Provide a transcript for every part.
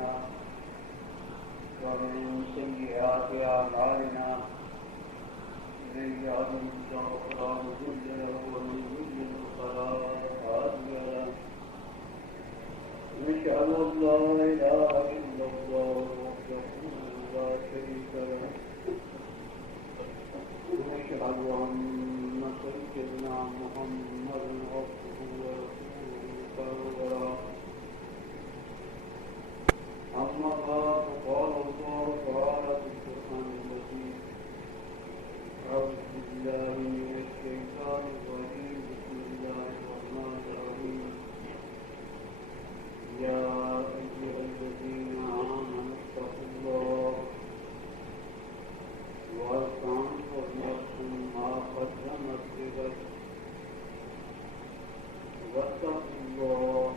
أنفسنا ومن سيئات أعمالنا من يهده الله فلا مضل له ومن يضلل فلا هادي له نشهد أن لا إله إلا الله وحده لا شريك له ونشهد أن سيدنا محمدا عبده ورسوله أما بعد قال الله تعالى في القرآن المجيد أعوذ بالله من الشيطان الرجيم بسم الله الرحمن الرحيم يا أيها الذين آمنوا اتقوا الله ولتنظر نفس ما قدمت لغد واتقوا الله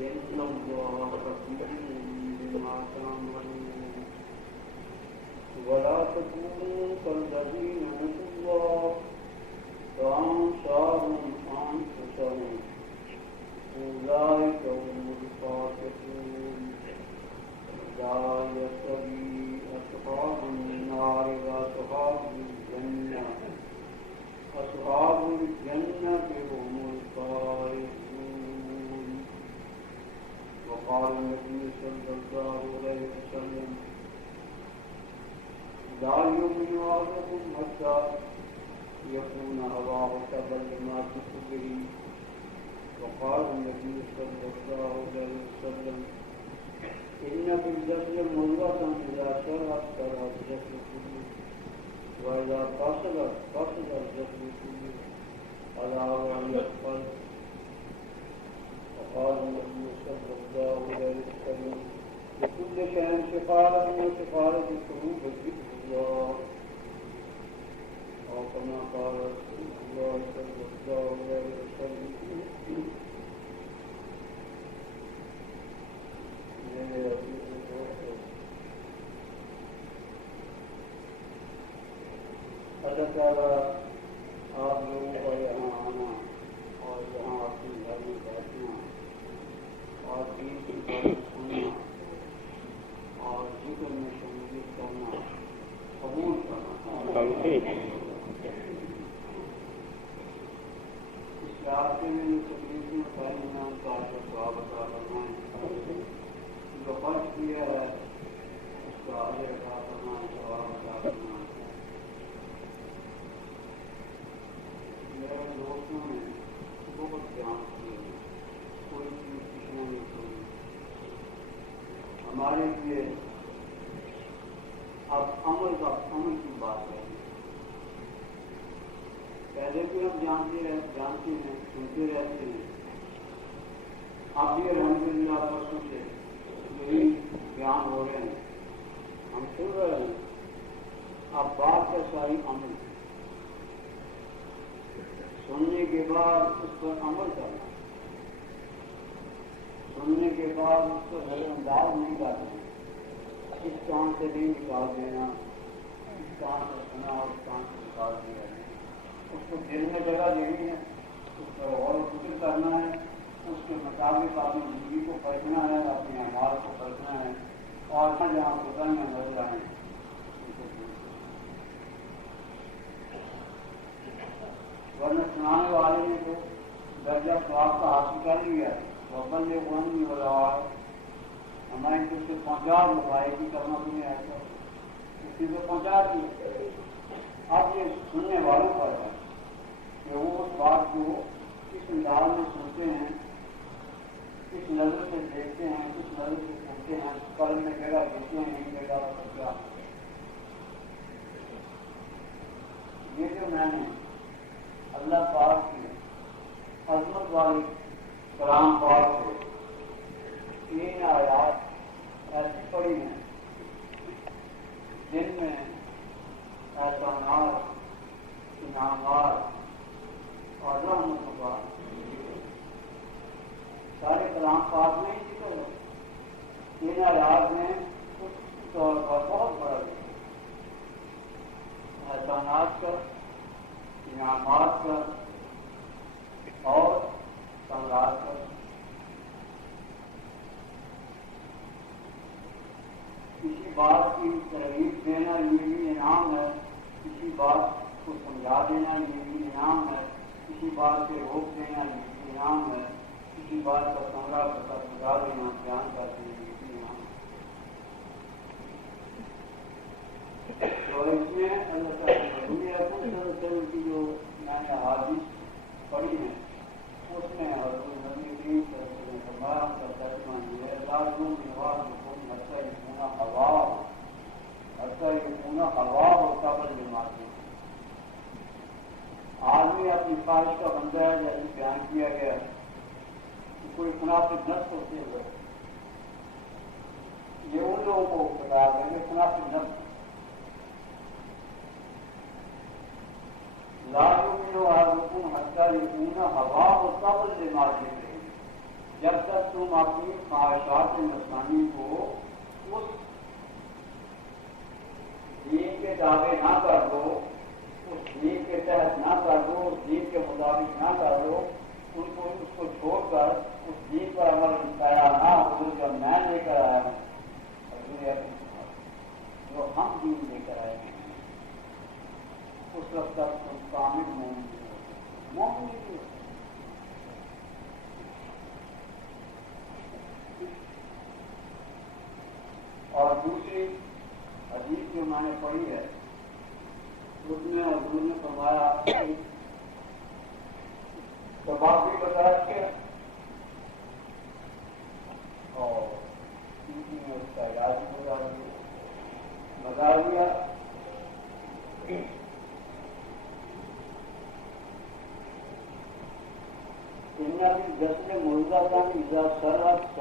إن الله خبير بما تعملون ولا تكونوا كالذين نسوا الله فأنساهم أنفسهم أولئك هم الفاسقون لا يستوي أصحاب النار وأصحاب الجنة أصحاب الجنة هم الفائزون وقال النبي صلى الله عليه وسلم لا يؤمن أحدكم حتى يكون هواه تبعا لما جئت به وقال النبي صلى الله عليه وسلم إن في الجسد مضغة إذا شرت شرع الجسد كله وإذا فسدت فسد الجسد كله ألا وهي القلب وقال النبي صلى الله عليه وسلم لكل شيء شفاعة وشفاعة القلوب ذكر الله أو كما قال رسول الله صلى الله عليه وسلم اللہ تعالیٰ آپ لوگوں کا یہاں آنا اور یہاں اپنے گھر میں بیٹھنا اور دین کی باتیں سننا اور ذکر میں شمولیت کرنا قبول کرنا اس راستے میں جو تکلیفیں پہلی میں ان کا جواب عطا فرمائیں جو خرچ کیا ہے اس کا اجر عطا فرمائیں جواب عطا فرمائیں میرے دوستوں نے بہت بیان کیے کوئی چیز پوچھنا نہیں چھوڑی ہمارے لیے اب عمل کی بات ہے پہلے بھی ہم جانتے ہیں سنتے رہتے ہیں اب بھی الحمدللہ پرسوں سے یہی بیان ہو رہے ہیں ہم سن رہے ہیں اب بات ہے ساری عمل سننے کے بعد اس پر عمل کرنا سننے کے بعد اس کو نظر انداز نہیں کرنا اس کام سے نہیں نکال دینا اس کام سے سنا اور اس کام سے نکال دیا اس کو دل میں جگہ دینی ہے اس پر غور و فکر کرنا ہے اس کے مطابق اپنی زندگی کو پرکھنا ہے اپنے اعمال کو پرکھنا ہے اور جہاں خدا میں نظر آئیں ورنہ سنانے والے نے تو درجہ سواب کا حاصل کر لیا ہے وبل یہ غم نہیں ہو رہا ہے ہمیں کچھ سے پہنچا لگائے گی کرنا تمہیں ایسا کسی کو پہنچا دی اب یہ سننے والوں پر ہے کہ وہ اس بات کو کس انداز میں سنتے ہیں کس نظر سے دیکھتے ہیں کس نظر سے سنتے ہیں قلب میں جگہ دیتے ہیں نہیں جگہ کیا یہ جو میں نے اللہ پاک کی عظمت والی کلام پاک سے 3 آیات ایسی پڑھی ہیں جن میں احسانات انعامات اور رحمتوں کا سارے کلام پاک میں ہی ذکر ہے 3 آیات میں اس طور پر بہت بڑا ذکر احسانات کا انعامات کا اور سمراٹ کا بات کی ترغیب دینا یہ بھی انعام ہے، کسی بات کو سمجھا دینا یہ بھی انعام ہے، کسی بات سے روک دینا یہ بھی انعام ہے، کسی بات کا سمرا بتا دینا بیان کر دینا یہ بھی انعام ہے۔ تو اس میں اللہ تعالیٰ کی جو میں نے حادث پڑھی ہے اس میں حضرت نبی کریم صلی اللہ علیہ وسلم نے فرمایا کا ترجمہ یہ ہے لازم نواز حکم حتیٰ یکون ہوا اور قبل جماعتی۔ آدمی اپنی خواہش کا بندہ ہے، جیسے بیان کیا گیا ہے کہ کوئی منافق نفس ہوتے ہوئے یہ ان لوگوں کو بتا دیں گے منافق نفس لازم حکم حتیٰ یکون ہوا اور قبل جماعتی، جب تک تم اپنی خواہشات نفسانی کو اس دین کے دعوے نہ کر دو، اس دین کے تحت نہ کر دو، اس دین کے مطابق نہ کر دو، اس کو چھوڑ کر اس دین پر عمل تیار نہ ہو جو میں لے کر آیا ہوں، جو ہم دین لے کر آئے ہیں، اس وقت تک تم کامل مومن نہیں ہوتے۔ اور دوسری حدیث جو میں نے پڑھی ہے اس میں حضور نے فرمایا تباہی بتا کے اور میں اس کا علاج بتا دیا جسم مردہ کا اذا شرط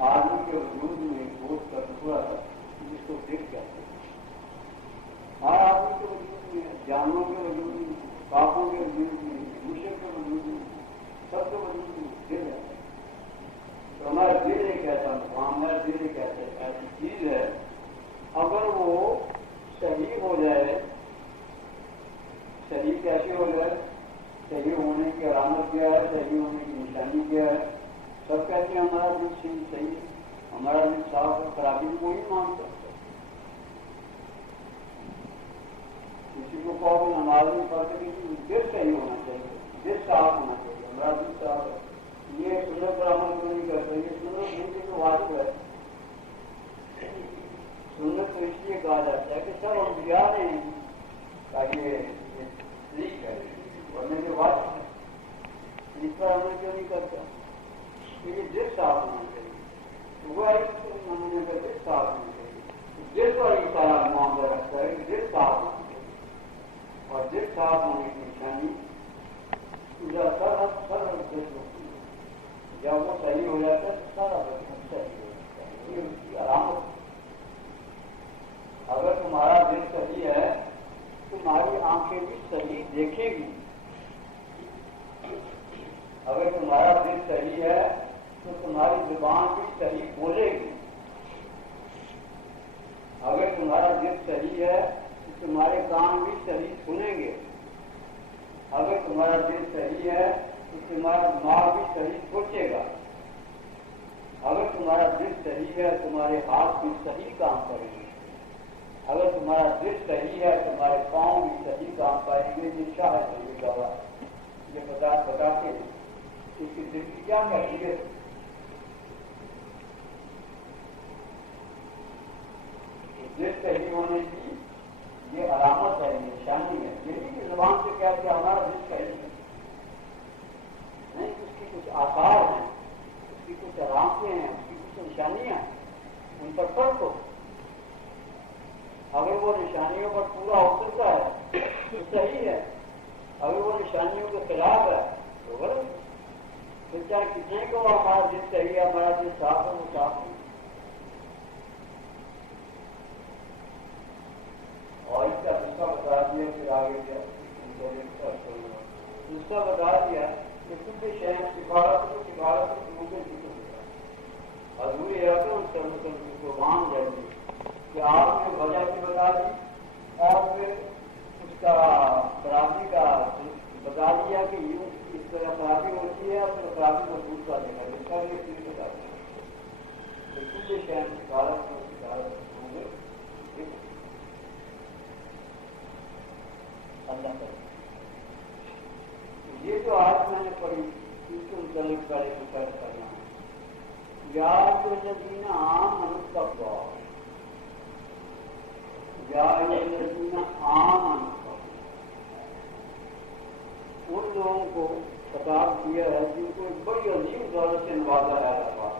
آدمی کے وجود میں گوشت کا ٹکڑا تھا جس کو دل کہتے ہیں، ہر آدمی کے وجود میں، جانوروں کے وجود میں، پاپوں کے وجود میں، مشرق کے وجود میں، سب کے وجود میں دل ہے۔ تو ہمارا دل ایک ایسا مقام ہے، دل ایک ایسی چیز ہے، اگر وہ صحیح ہو جائے، صحیح کیسے ہو جائے؟ صحیح ہونے کی علامت کیا ہے؟ صحیح ہونے کی نشانی کیا ہے؟ سب کہتے ہیں ہمارا دل صحیح، ہمارا دل صاف ہے، خرابی کو ہی مان سکتا ہے۔ کسی کو کہو کہ نماز نہیں پڑھتے کہ دل صحیح ہونا چاہیے، دل صاف ہونا چاہیے، ہمارا دل صاف ہے، یہ سنت پر عمل کیوں نہیں کرتے؟ یہ سنت نہیں تو واجب ہے۔ سنت تو اس لیے کہا جاتا ہے کہ سب انبیاء نے یہ ٹھیک ہے ورنہ جو بات ہے اس پر عمل کیوں نہیں کرتا؟ یہ دل صاف ہونا چاہیے، وہ نمونے کا دل صاف ہونا چاہیے، دل پر ہی سارا معاملہ رکھتا ہے کہ دل صاف ہونا چاہیے، اور دل صاف ہونے کی نشانی سر ہوتی ہے، جب وہ صحیح ہو جاتا ہے تو سارا بدن صحیح ہو جاتا ہے، یہ اس کی علامت ہے۔ اگر تمہارا دل صحیح ہے تمہاری آنکھیں بھی صحیح دیکھیں گی، اگر تمہارا دل صحیح ہے تو تمہاری زبان بھی صحیح بولے گی، اگر تمہارا دل صحیح ہے تو تمہارے کان بھی صحیح سنیں گے، اگر تمہارا دل صحیح ہے تو تمہارا دماغ بھی صحیح سوچے گا، اگر تمہارا دل صحیح ہے تمہارے ہاتھ بھی صحیح کام کریں گے، اگر تمہارا دل صحیح ہے تمہارے پاؤں بھی صحیح کام کریں گے۔ یہ شاید ہے یہ گواہ یہ بتاتے ہیں اس کی دل کی کیا کیفیت ہے۔ دل صحیح ہونے کی یہ علامت ہے، یہ نشانی ہے، یہی کہ زبان سے کہتے ہیں ہمارا دل صحیح ہے، نہیں اس کی کچھ آثار ہیں، اس کی کچھ علامتیں ہیں، اس کی کچھ نشانیاں ہیں، ان پر فرق ہو۔ اگر وہ نشانیوں پر پورا اترتا ہے تو صحیح ہے، اگر وہ نشانیوں کے خلاف ہے تو غلط۔ پھر چاہے کتنے کو ہمارا دل صحیح ہے، ہمارا دل صاف ہے، وہ صاف ہے۔ اور اس کا دوسرا بتا دیا، پھر آگے کیا دوسرا بتا دیا کہ کچھ شہر سفارت حضور قربان دے دی کہ آپ نے وجہ بھی بتا دی اور پھر اس کا خرابی کا بتا دیا کہ اس طرح خرابی ہوتی ہے اپنے اخلاقی مضبوط کر دے گا جس کا یہ چیز بتا دیں بالکل یہ شہر سکارت ہوں گے اللہ کرے. یہ جو آج میں نے پڑھی اس کے متعلق پہلے فکر کرنا ہے یا جو الذین آمنوا اتقوا یا الذین آمنوا ان لوگوں کو خطاب کیا ہے جن کو ایک بڑی عظیم دولت سے نوازا ہے اللہ.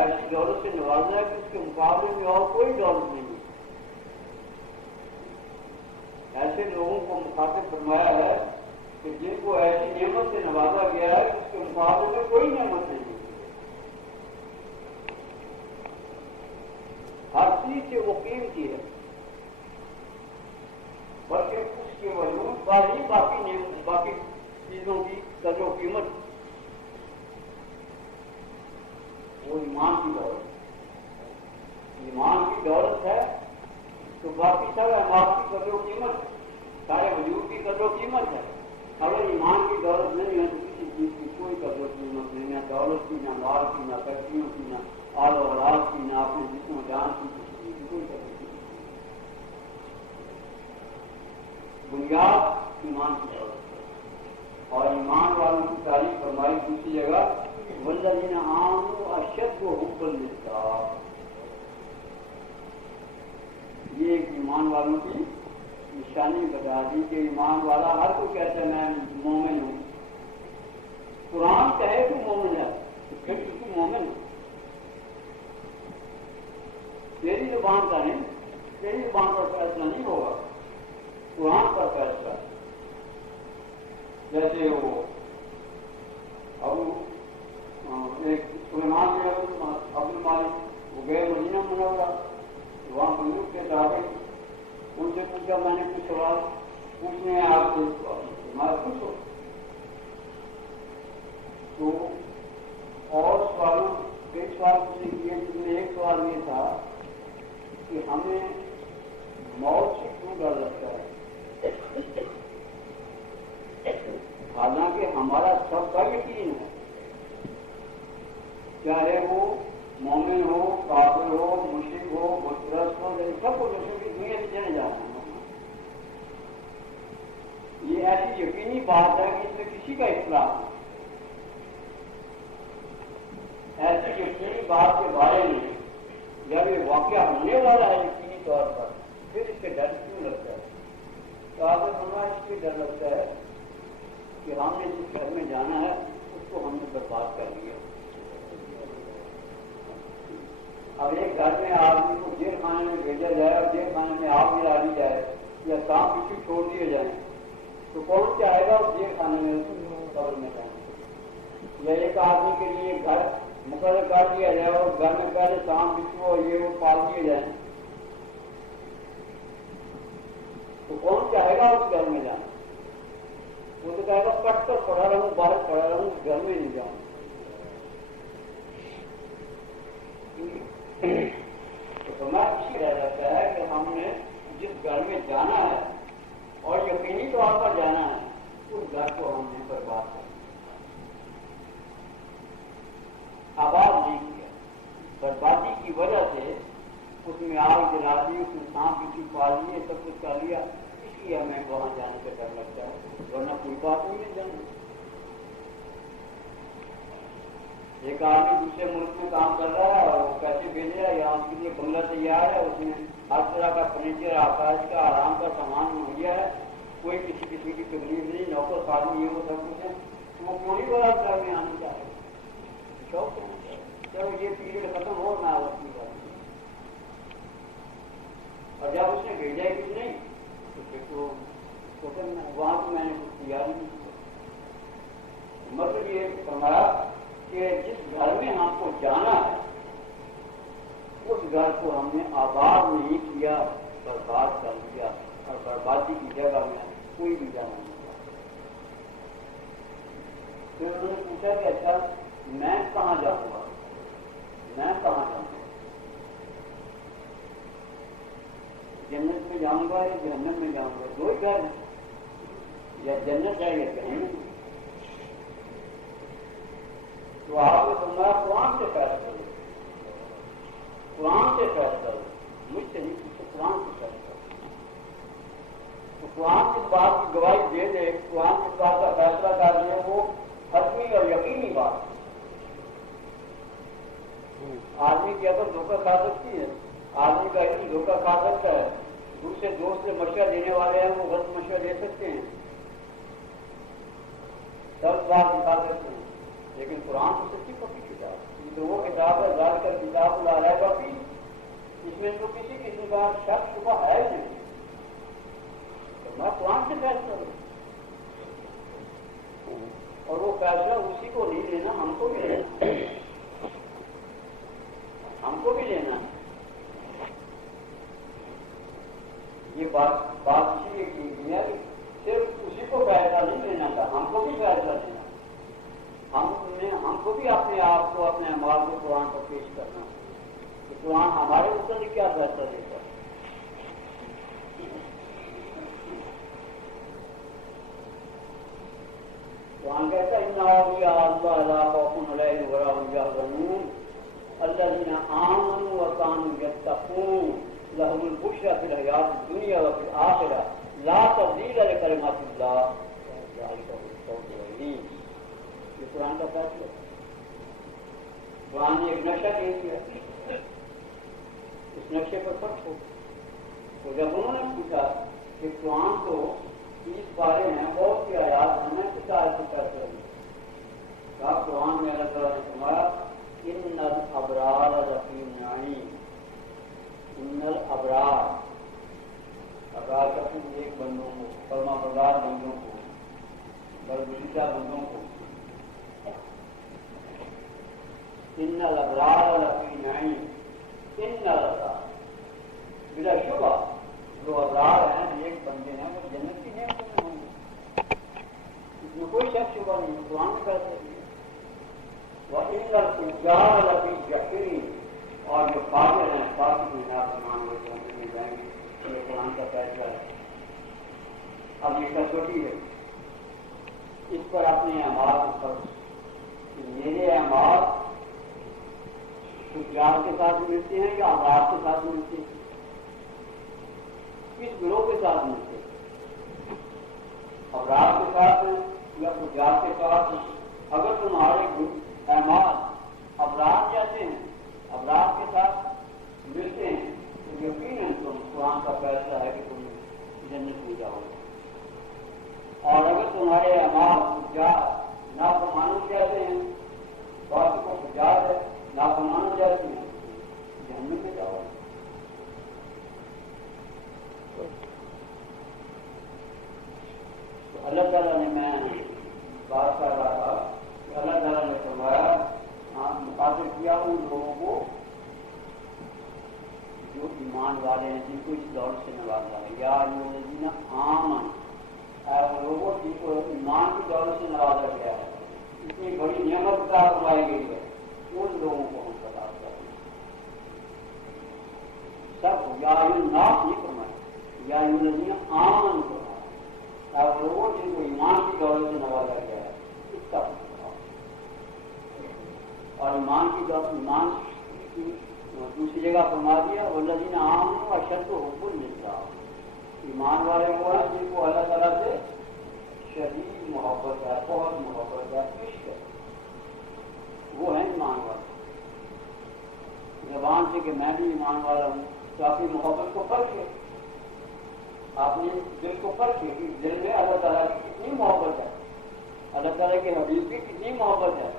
ایسی دولت سے نوازا ہے کہ اس کے مقابلے میں اور کوئی دولت نہیں ہے. ایسے لوگوں کو مخاطب فرمایا ہے کہ جن کو ایسی نعمت سے نوازا گیا ہے کہ اس کے مقابلے میں کوئی نعمت نہیں ہے. ہر چیز سے وہ قیمتی ہے بلکہ اس کے وجود پر ہی باقی چیزوں کی قدر و قیمت. وہ ایمان کی دولت ہے تو باقی سارا امام کی قدر و قیمت سارے وجود کی قدر و قیمت ہے. اگر ایمان کی دولت نہیں ہے تو کسی چیز کی کوئی قدر و قیمت نہیں ہے. دولت کی نہ مال کی نہ فیکٹریوں کی نہ آل و اولاد کی نہ اپنے جسم و جان کی کسی چیز کی کوئی قدر و قیمت نہیں. بنیاد ایمان کی دولت ہے. اور ایمان والوں کی تعریف فرمائی دوسری جگہ والذین آمنوا اشد حبا للہ. یہ ایک ایمان والوں کی نشانی بتا دی کہ ایمان والا ہر کوئی کہتا ہے میں مومن ہوں. قرآن کہے تو مومن ہے تو پھر تو مومن ہے. تیری زبان کا نہیں, تیری زبان پر فیصلہ نہیں ہوگا, قرآن پر فیصلہ. جیسے وہ اب ایک سلیمان عبد المالک وہ گئے مدینہ منورہ, وہاں بزرگ کے صحابی ان سے پوچھا میں نے کچھ سوال پوچھنے ہیں آپ سے ہمارا پوچھو. تو اور سوالوں کئی سوال پوچھنے کیے جس میں ایک سوال یہ تھا کہ ہمیں موت سے کیوں ڈر لگتا ہے, حالانکہ ہمارا سب کا یقین ہے چاہے وہ مومن ہو, کافر ہو, مشرک ہو, بت پرست ہو, سب کو دوسروں کی دنیا سے چلے جانا ہے. یہ ایسی یقینی بات ہے کہ اس میں کسی کا اختلاف نہیں. ایسی یقینی بات کے بارے میں جب یہ واقعہ ہونے والا ہے یقینی طور پر پھر اس سے ڈر کیوں لگتا ہے؟ تو آپ کو ہمارا اس لیے ڈر لگتا ہے کہ ہم نے جس گھر میں جانا ہے اس کو ہم نے برباد کر لیا. اب ایک گھر میں آدمی کو جیل خانے میں بھیجا جائے اور جیل خانے میں آگ جلا دی جائے یا سانپ بچھو چھوڑ دیے جائیں تو کون چاہے گا اس جیل خانے میں قبر میں جانا؟ یا ایک آدمی کے لیے گھر مقرر کر دیا جائے اور گھر میں پہلے سانپ بچھو اور یہ وہ پال دیے جائیں تو کون چاہے گا اس گھر میں جانا؟ وہ تو کہے گا کٹ کر پڑا رہوں, باہر پڑا رہوں, گھر میں نہیں جاؤں. تو ہمارا اسی رہ جاتا ہے کہ ہم نے جس گھر میں جانا ہے اور یقینی طور پر جانا ہے اس گھر کو ہم نے برباد کر دیا, آباد نہیں کیا. بربادی کی وجہ سے اس میں آگ جلا دی, اس میں سانپ بچھو پال دیے, سب کچھ کر لیا. اس لیے ہمیں وہاں جانے سے ڈر لگتا ہے, ورنہ کوئی بات نہیں جانا. ایک آدمی دوسرے ملک میں کام کر رہا ہے اور وہ پیسے بھیج رہا ہے, یہاں اس کے لیے بنگلہ تیار ہے, اس میں ہر طرح کا فرنیچر, آکاش کا, آرام کا سامان مہیا ہے, کوئی کسی قسم کی تکلیف نہیں, نوکر خادم یہ وہ سب کچھ ہے. تو وہ کیوں نہیں بڑا گھر میں آنا چاہے, شوق ہونا چاہیے. چلو یہ پیریڈ ختم ہو نہ وقت کی بات. اور جب اس نے بھیجا کچھ نہیں تو پھر تو وہاں تو میں نے کچھ تیار نہیں کیا. مطلب یہ فرمایا کہ جس گھر میں ہم کو جانا ہے اس گھر کو ہم نے آباد نہیں کیا, برباد کر دیا. اور بربادی کی جگہ میں کوئی بھی جانا نہیں کیا. پھر انہوں نے پوچھا کہ اچھا میں کہاں جاؤں گا, میں کہاں جاؤں گا, جنت میں جاؤں گا یا جہنم میں جاؤں گا؟ دو ہی گھر ہیں, یا جنت ہے یا جہنم. تو آپ نے فرمایا قرآن سے فیصلہ لو، قرآن سے فیصلہ لو، مجھ سے نہیں پوچھو، قرآن سے فیصلہ لو۔ تو قرآن کی بات کی گواہی دے دے، قرآن کی بات کا فیصلہ کر دے، وہ حتمی اور یقینی بات ہے۔ آدمی کی عقل دھوکہ کھا سکتی ہے، آدمی کا علم دھوکہ کھا سکتا ہے، دوسرے دوست سے مشورہ دینے والے ہیں وہ غلط مشورہ دے سکتے ہیں، سب بات دکھا سکتے ہیں، لیکن قرآن تو سچی پکی کتاب ہے، یہ تو وہ کتاب ہے ذات کر کتاب لا رہا ہے باقی اس میں تو کسی قسم کا شک شبہ ہے ہی نہیں۔ میں قرآن سے فیصلہ لوں، اور وہ فیصلہ اسی کو نہیں لینا، ہم کو بھی لینا، ہم کو بھی لینا۔ یہ بات اسی لیے کی گئی ہے کہ صرف اسی کو فیصلہ نہیں لینا تھا، ہم کو بھی فیصلہ لینا، ہم کو بھی اپنے آپ کو، اپنے اعمال کو قرآن پر پیش کرنا کہ قرآن ہمارے متعلق کیا فیصلہ دیتا ہے۔ قرآن کہتا ہے ان اولیاء اللہ لا خوف علیہم ولا هم يحزنون الذین آمنوا وكانوا يتقون لهم البشرى في الحیاۃ الدنیا وفی الآخرہ لا تبدیل لکلمات اللہ ذلک هو الفوز العظیم۔ یہ قرآن کا فیصلہ ہے۔ قرآن نے ایک نقشہ دے دیا، اس نقشے پر فرق ہو۔ تو جب انہوں نے پوچھا کہ قرآن تو اس بارے میں بہت سی آیات ہمیں کس آیت سے فیصلہ دیا، کہا قرآن میں اللہ تعالیٰ نے فرمایا ان الابرار لفی نعیم، ان الابرار، ابرار کا ایک بندوں کو، فرما بردار بندوں کو، برگزیدہ بندوں کو، ان الابرار لفی نعیم، ان الابرار بلا شبہ جو ابرار ہیں ایک بندے ہیں وہ جنتی ہیں، اس میں کوئی شک شبہ نہیں، قرآن میں فیصلہ دیا۔ وَإِنَّ الْفُجَّارَ لَفِي جَحِيمٍ، اور جو فاجر ہیں فاسق ہیں نافرمان وہ جہنم میں جائیں گے، یہ قرآن کا فیصلہ ہے۔ اب یہ کسوٹی ہے، اس پر اپنے اعمال کو فرض کہ میرے اعمال فجار کے ساتھ ملتے ہیں یا ابرار کے ساتھ ملتے ہیں، کس گروہ کے ساتھ ملتے ہیں، ابرار کے ساتھ ہیں یا فجار کے ساتھ ہیں۔ اگر تمہارے اعمال ابرار جیسے ہیں، ابرار کے ساتھ ملتے ہیں، تو یقیناً تم قرآن کا فیصلہ ہے کہ تم جنت میں جاؤ گے۔ اور اگر تمہارے اعمال فجار نافرمانوں جیسے ہیں، فاسق و فجار ہے نافرمانوں جیسے ہیں، جہنم میں جاؤ گے۔ تو اللہ تعالیٰ نے، میں بات کر رہا تھا کہ اللہ تعالیٰ نے فرمایا، مخاطب کیا ان لوگوں کو جو ایمان والے ہیں، جن کو اس دور سے نوازا ہے، یا ایھا الذین آمنوا، اے وہ لوگوں جن کو ایمان کی دولت سے نوازا گیا ہے، اتنی بڑی نعمت عطا فرمائی گئی ہے، ان لوگوں کو ہم خطاب کرتے ہیں۔ سب یا ایھا الناس نہیں فرمایا، یا ایھا الذین آمنوا فرمایا، اے وہ لوگوں جن کو ایمان کی دولت سے نوازا گیا ہے، اس کا اور ایمان کی دولت، ایمان کی دوسری جگہ فرما دیا والذین آمنوا اشد حب للہ، ایمان والے وہ ہیں جن کو اللہ تعالیٰ سے شدید محبت ہے، بہت محبت ہے، عشق ہے، وہ ہیں ایمان والے۔ زبان سے کہ میں بھی ایمان والا ہوں، تو اپنی محبت کو پرکھے، اپنے دل کو پرکھے کہ دل میں اللہ تعالیٰ کی کتنی محبت ہے، اللہ تعالیٰ کے حبیب کی کتنی محبت ہے،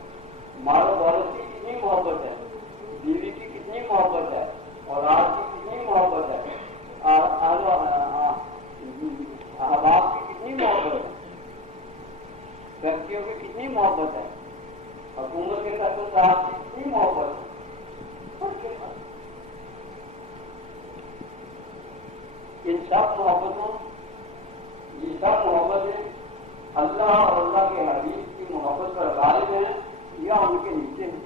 مال و دولت کی کتنی محبت ہے، بیوی کی کتنی محبت ہے، اولاد کی کتنی محبت ہے، احباب کی کتنی محبت ہے، فیکٹریوں کی کتنی محبت ہے، حکومت کے قتل صاحب کی کتنی محبت ہے۔ ان سب محبتوں، یہ سب محبتیں اللہ اور اللہ کے حبیب کی محبت پر غالب ہیں یا ان کے نیچے ہیں۔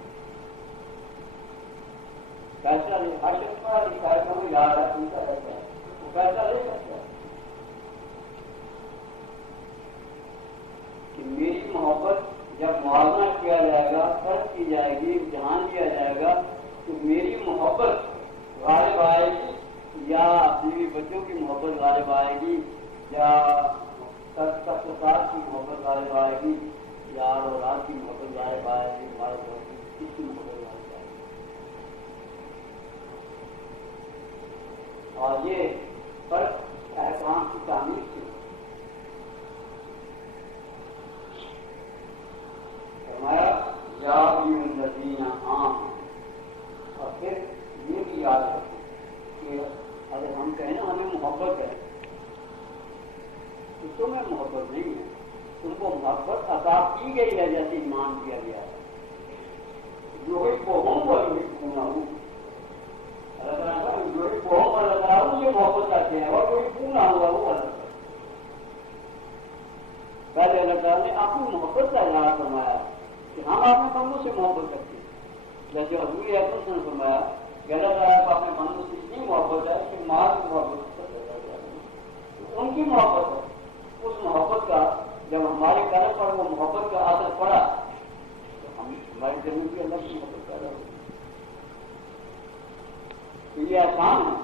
فیصلہ لے، ہر شخص پر فیصلہ میں یاد ہے ان کا فیصلہ ہے، وہ فیصلہ لے سکتا ہے کہ میری محبت جب موازنہ کیا جائے گا فرض کی جائے گی، امتحان لیا جائے گا کہ میری محبت غالب آئے گی یا بیوی بچوں کی محبت غالب آئے گی یا سب کی محبت غالب آئے گی یا اولاد کی محبت غالب آئے گی، ہمارے دوست کی کس کی محبت غالب آئے گی. اور یہ فرق احکام کی تعمیر سے فرمایا یا الذین آمنوا. اور پھر یہ بھی یاد رکھیں کہ اگر ہم کہیں نا ہمیں محبت ہے تو تمہیں محبت نہیں ہے، تم کو محبت عطا کی گئی ہے جیسے ایمان دیا گیا ہے. جو ہی کو ہوں وہ پونا ہوں جو ہی کو ہوں اللہ تعالیٰ یہ محبت آتے ہیں اور جو ہی پونا ہوا وہ اللہ تعالیٰ. پہلے اللہ تعالیٰ نے اپنی محبت کا اظہار فرمایا کہ ہم اپنے بندوں سے محبت کرتے ہیں. جیسے حضور اکرم نے فرمایا کہ اللہ تعالیٰ کو اپنے بندوں سے اتنی محبت ہے کہ ماں کی محبت ان کی محبت ہے. اس محبت کا جب ہمارے قلب پر وہ محبت کا اثر پڑا تو ہماری زمین کی اللہ کی محبت پیدا ہوئی. تو یہ آسان ہے،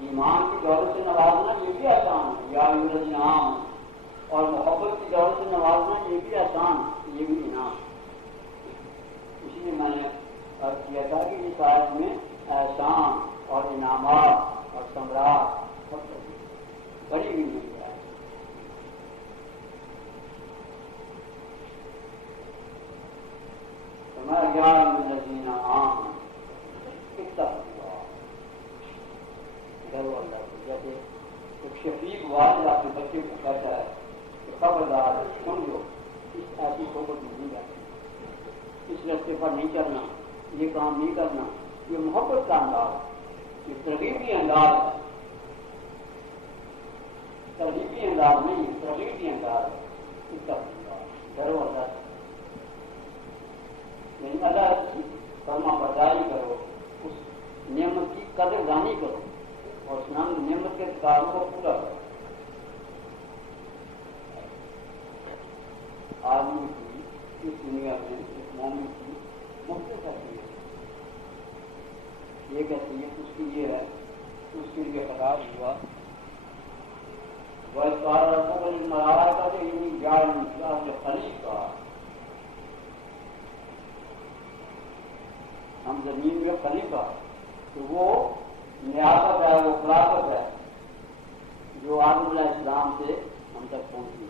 ایمان کی دولت سے نوازنا یہ بھی آسان ہے، یا الذین آمنوا. اور محبت کی دولت سے نوازنا یہ بھی آسان ہے، یہ بھی انعام. اسی لیے میں نے عرض کیا تھا کہ اس آیت میں احسان اور انعامات اور ثمرات بڑی ہوئی ہے. یا الذین آمنوا اتقوا اللہ. ڈرو اللہ سے. جیسے ایک شفیق والد اپنے بچے کو کہتا ہے کہ خبردار سن لو، اس ایسی صحبت میں نہیں جاتی، اس راستے پر نہیں چلنا، یہ کام نہیں کرنا. یہ محبت کا انداز، یہ ترغیبی انداز ہے، ترغیبی انداز نہیں ہے، ترغیبی انداز ہے. اتقوا اللہ، ڈرو اللہ سے. یعنی اللہ کی فرما برداری کرو، اس نعمت کی قدر دانی کرو اور اس نعمت کے کاروں کو پورا کرو. آدمی کی اس دنیا میں اس مومن کی مختلف حیثیت ہے. ایک حیثیت اس کی یہ ہے کہ اس کے لیے خراب ہوا وَإِذْ رَبُّكَ لِلْمَلَائِكَةِ إِنِّي جَاعِلٌ فِي الْأَرْضِ خَلِيفَةً. ہم زمین میں خلیفہ، تو وہ نیابت ہے، وہ خلافت ہے جو آدم علیہ السلام سے ہم تک پہنچی.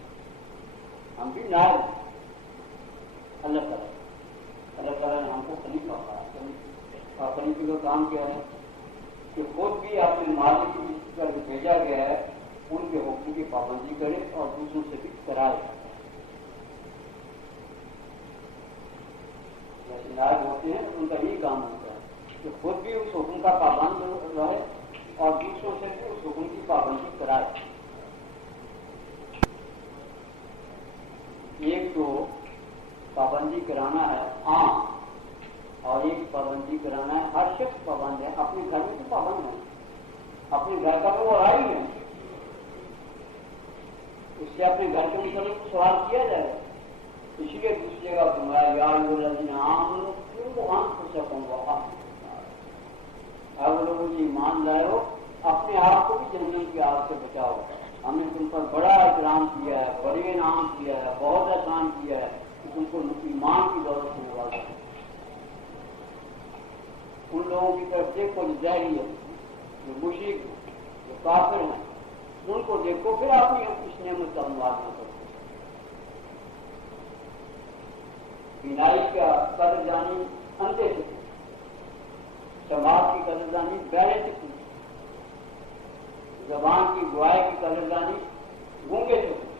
ہم بھی نائب ہیں اللہ تعالیٰ. اللہ تعالیٰ نے ہم کو خلیفہ کہا. اور خلیفے کا کام کیا ہے کہ خود بھی اپنے مالک کی پر بھیجا گیا ہے ان کے حقوق کی پابندی کرے اور دوسروں سے بھی کرائے. جیسے نائب ہوتے ہیں ان کا یہی کام ہوتا ہے کہ خود بھی اس حکم کا پابند رہے اور دوسروں سے بھی اس حکم کی پابندی کرائے. ایک تو پابندی کرانا ہے عام اور ایک پابندی کرانا ہے ہر شخص پابند ہے. اپنے گھر میں تو پابند ہے، اپنے گھر کا تو وہ رائی ہے، اس سے اپنے گھر کے متعلق سوال کیا جائے گا. اسی لیے دوسری جگہ فرمایا یا الذین آمنوا قوا انفسکم واہلیکم نارا. اگر لوگوں نے ایمان لائے ہو اپنے آپ کو بھی جہنم کی آگ سے بچاؤ. ہم نے تم پر بڑا اکرام کیا ہے، بڑے انعام کیا ہے، بہت احسان کیا ہے کہ تم کو ایمان کی دولت سے نوازا. ان لوگوں کی طرف دیکھو جو ظاہری ہے، جو مشرک ہیں، جو کافر ہیں، ان کو دیکھو پھر اپنی اس نعمت کا موازنہ کرو. بینائی کا قدر جانی اندھے سے پوچھو، سماعت کی قدر جانی بہرے سے پوچھو، زبان کی گواہی کی قدر جانی گونگے سے پوچھو،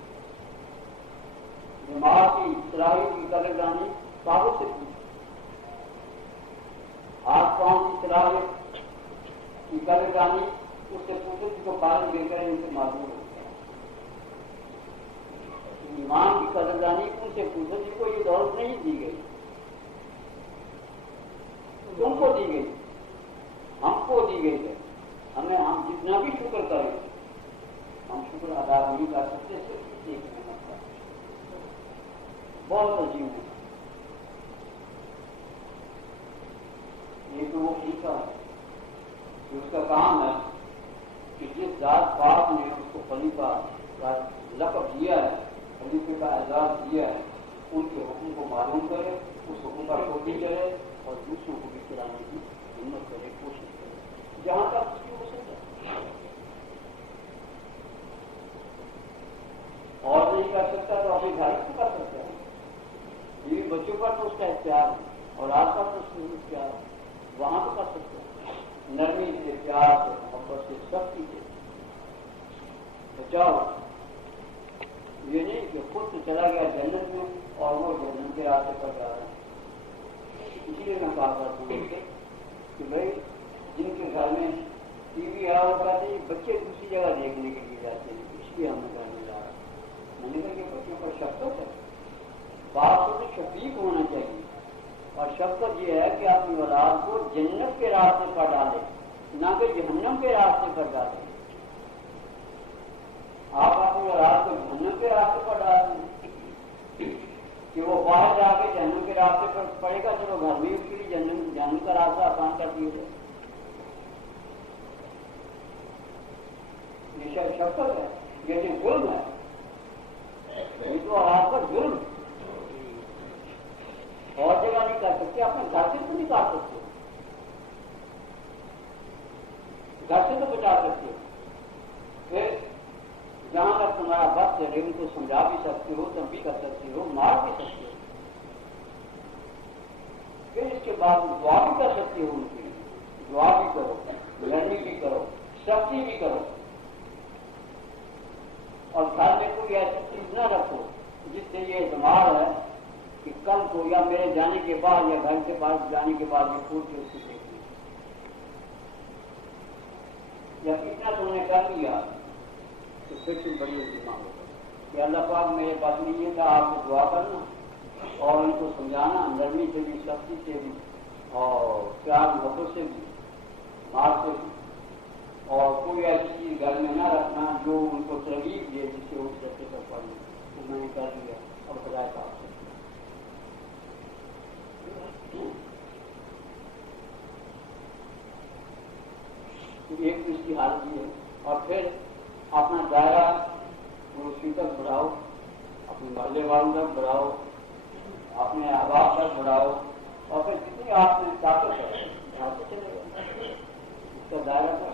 دماغ کی صلاحیت کی قدر جانی پاگل سے پوچھو، ہاتھ پاؤں کی صلاحیت کی قدر جانی اس سے پوچھو جس کو پالن دے کر ان سے معذور ہوتا ہے. ایمان کی قدر جانی ان سے پوچھو جس کو یہ دولت نہیں دی گئی، تم کو دی گئی، ہم کو دی گئی ہے. ہم جتنا بھی شکر کریں ہم شکر ادا نہیں کر سکتے. صرف ایک نعمت کا بہت عجیب ہے بچوں پر تو اس کا اختیار ہے، اور آپ پر تو اس کا اختیار ہے، وہاں تو کر سکتے ہیں نرمی سے، پیار سے، محبت سے، سختی سے بچاؤ۔ یہ نہیں کہ خود تو چلا گیا جنت میں اور وہ جنت کے راستے پر جا رہا ہے۔ اسی لیے میں کہا کرتا ہوں کہ بھائی جن کے گھر میں ٹی وی ہے وہ کہتے ہیں بچے دوسری جگہ دیکھنے کے لیے جاتے ہیں، اس لیے ہم گھر میں جا رہے ہیں۔ میں نے کہا کہ بچوں پر شفقت ہے، باپ کو شفیق ہونا چاہیے، اور شفقت یہ ہے کہ اپنی اولاد کو جنت کے راستے پر ڈالے، نہ کہ جہنم کے راستے پر ڈالے۔ آپ اپنی اولاد کو جہنم کے راستے پر ڈال دیں کہ وہ باہر جا کے جہنم کے راستے پر پڑے گا، چلو گھر میں اس کے لیے جہنم کا راستہ آسان کر دیے جائے۔ یہ شفقت ہے، یہ ظلم ہے، یہ تو آپ پر ظلم اور جگہ نہیں کر سکتے، اپنے گھر سے تو نہیں کر سکتے، گھر سے تو بچا سکتے ہو، پھر جہاں تک تمہارا وقت ہے ان کو سمجھا بھی سکتے ہو، تم بھی کر سکتے ہو، مار بھی سکتے ہو، پھر اس کے بعد دعا بھی کر سکتے ہو، ان کے لیے دعا بھی کرو، نرمی بھی کرو، سختی بھی کرو، اور گھر میں کوئی ایسی چیز نہ رکھو جس سے یہ اعتماد ہے کہ کل کو یا میرے جانے کے بعد یا گھر کے پاس جانے کے بعد یہ پھول کے اس کو دیکھیں، یا اتنا تم نے کر لیا تو پھر سے بڑی التما ہوگا کہ اللہ پاک میرے پاس نہیں ہے کہ آپ کو دعا کرنا اور ان کو سمجھانا، نرمی سے بھی، سختی سے بھی، اور پیار محبت سے بھی، مار سے بھی، اور کوئی ایسی چیز گھر میں نہ رکھنا جو ان کو ترغیب دے جس سے وہ رستے پر پڑھیں۔ تو میں نے کر لیا اور خدائے صاحب سے ایک تو اس کی حالت یہ ہے، اور پھر اپنا دائرہ پڑوسی تک بڑھاؤ، اپنے محلے والوں تک بڑھاؤ، اپنے احباب تک بڑھاؤ، اور پھر جتنی آپ میں طاقت ہے بڑھاتے چلے گا اس کا دائرہ تھا۔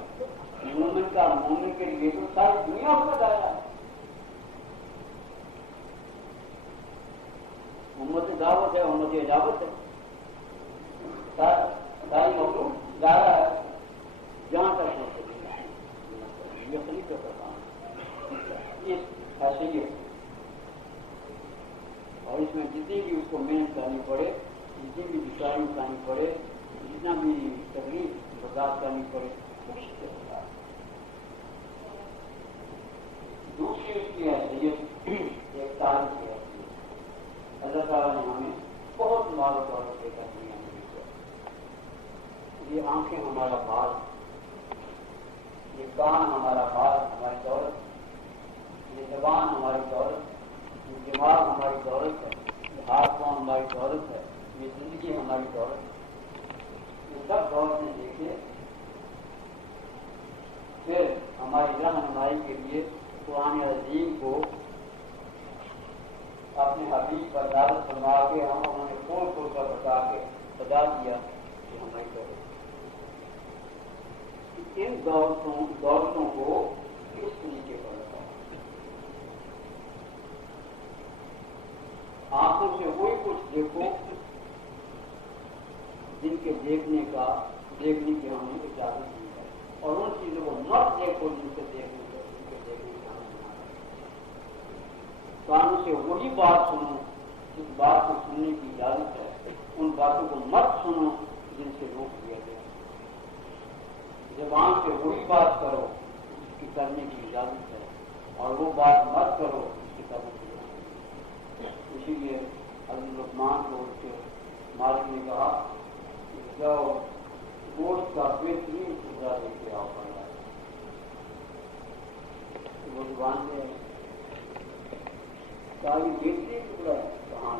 مومن کے لیے تو ساری دنیا اس کا دائرہ ہے، امت دعوت ہے، امت اجابت ہے، ساری مخلوق دائرہ ہے جہاں تک ہو سکے۔ یہ خلیفہ کا کام ہے، اس حیثیت اور اس میں جتنی بھی اس کو محنت کرنی پڑے، جتنی بھی دشواری اٹھانی پڑے، جتنا بھی تکلیف برداشت کرنی پڑے، خوش کے ساتھ۔ دوسری اس کی حیثیت ایک تعلیم کی حیثیت، اللہ تعالیٰ نے ہمیں بہت مال و دولت دے کر دنیا میں بھیجا۔ یہ آنکھیں ہمارا مال، یہ کان ہمارا مال، ہماری دولت، یہ زبان ہماری دولت، یہ دماغ ہماری دولت ہے، یہ ہاتھ پاؤں ہماری دولت ہے، یہ زندگی ہماری دولت ہے۔ یہ سب دولت نے دیکھے، پھر ہماری رہنمائی کے لیے قرآن عظیم کو اپنے حبیب پر دعوت فرما کے انہوں نے کھول کھول کر بتا کے بتا دیا کہ ہماری دولت، ان دولتوں کو اس طریقے پر رکھا۔ آنکھوں سے وہی کچھ دیکھو جن کے دیکھنے کی ہمیں اجازت نہیں ہے، اور ان چیزوں کو مت دیکھو جن کے دیکھنے کی ہمیں اجازت ہے۔ کانوں سے وہی بات سنو جس بات کو سننے کی اجازت ہے، ان باتوں کو مت سنو جن سے روک دیا گیا۔ زبان سے وہی بات کرو جس کی کرنے کی اجازت ہے، اور وہ بات مت کرو جس کی کرنے کی اجازت ہے۔ اسی لیے حضرت لقمان کو اس کے مالک نے کہا کہ جاؤ گوشت کا بہترین ٹکڑا لے کے آؤ پڑ رہا ہے، وہ زبان سے ساری بہترین ٹکڑا ہے، کہاں